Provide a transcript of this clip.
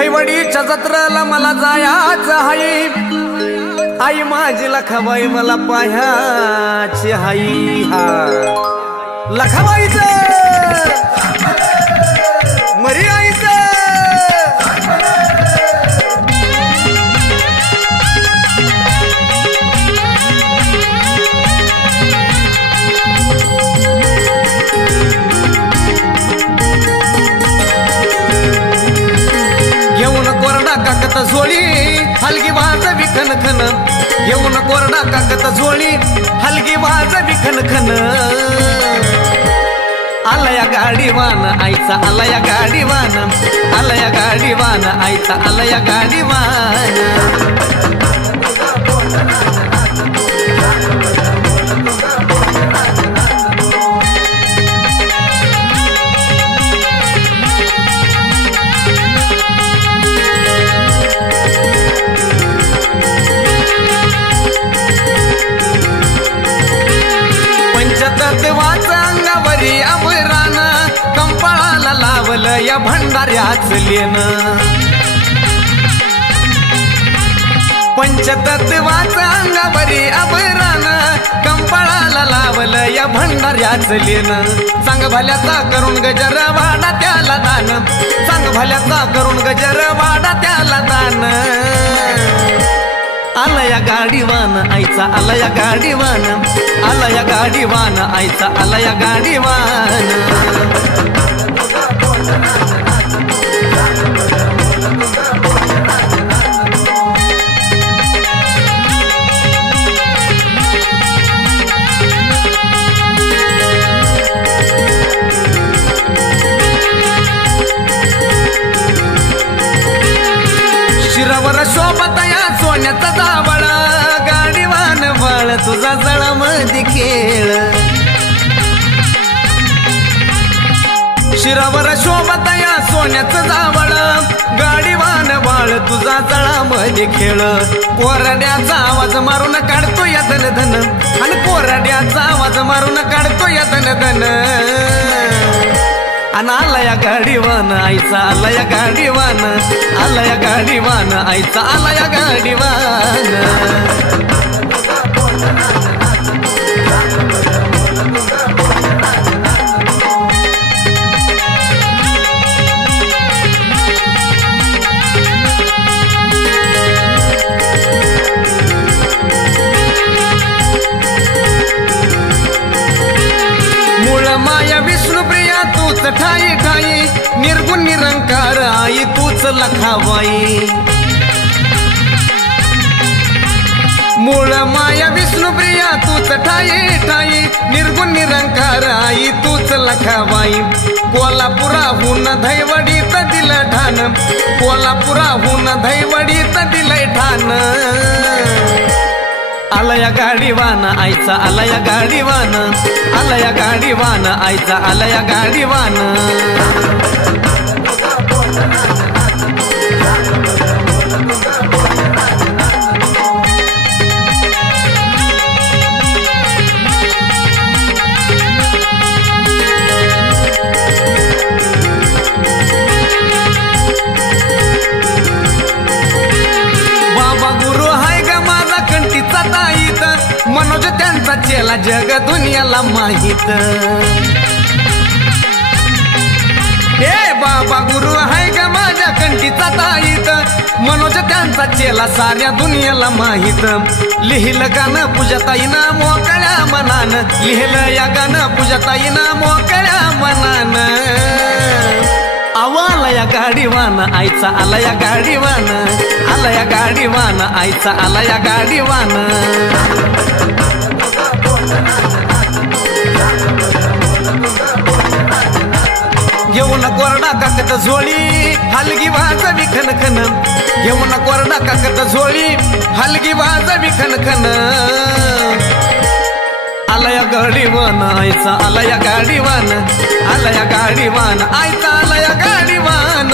धैवडीच्या जत्रेला मला जायचं हाई, आई माझी लखाबाई मला पाह्याची हाई। हा लखाबाईचं मरी आईचं काकत झोळी हलगी वाज विखन खन, घेऊन कोरडा काकत झोळी हलगी वाज विखन खन। आलया गाडीवान आईचा आलया गाडीवान, आलया गाडीवान आईचा आलया गाडीवान। पंचतत्वाचं अंगावरी अभरान, कंपाळाला लावलं या भंडाऱ्याच लेन। पंचतत्वाचं अंगावरी अभरान, कंपाळाला लावलं या भंडाऱ्याच लेन। सांग भल्याचा करून गजर वाडा त्याला दान, सांग भल्याचा करून गजर वाडा त्याला दान। आलया गाडीवान आईचा आलया गाडीवान, आलया गाडीवान आईचा आलया गाडीवान। शिरावर शोभतया सोन्याचा जावळ, गाडीवान बाळ तुझा जळामध्ये खेळ। शिरावर शोभतया सोन्याचा जावळ, गाडीवान बाळ तुझा जळामध्ये खेळ। कोरड्याचा आवाज मारून काढतो या धन धन, आणि कोरड्याचा आवाज मारून काढतो या धन धन। आलया गाडीवान आईचा आलया गाडीवान, आलया गाडीवान आईचा आलया गाडीवान। मूळ माया विष्णुप्रिया तूच ठाई ठाई, निर्गुण निरंकार आई तूच लखाबाई। मूळ माया विष्णुप्रिया तूच ठाई ठाई, निर्गुण निरंकार आई तूच लखाबाई। कोल्हापुराहून धैवडीत दिलं ठाण, कोल्हापुराहून धैवडीत दिलंय ठाण। आलया गाडीवान आईचा आलया गाडीवान, आलया गाडीवान आईचा आलया गाडीवान। बाबा गुरु हाय ग माझा कंठीचा ताईत, मनोज त्यांचा चेला जग दुनियाला माहित। हे बाबा गुरु हाय ग माझ्या कंठीचा ताईत, मनोज त्यांचा चेला साऱ्या दुनियाला माहित। लिहिलं गाणं पूजाताईनं मोकळ्या मनान, लिहिलं या गाणं पूजाताईनं मोकळ्या मनान। आलया गाडीवान आईचा आलया गाडीवान, आलया गाडीवान आईचा आलया गाडीवान। घेऊन कोरडा काकत झोळी हलगी वाज विखन खन, घेऊन कोरडा काकत झोळी हलगी वाज विखन खन। आलया गाडीवान आईचा आलया गाडीवान, आलया गाडीवान आईचा आलया गाडीवान।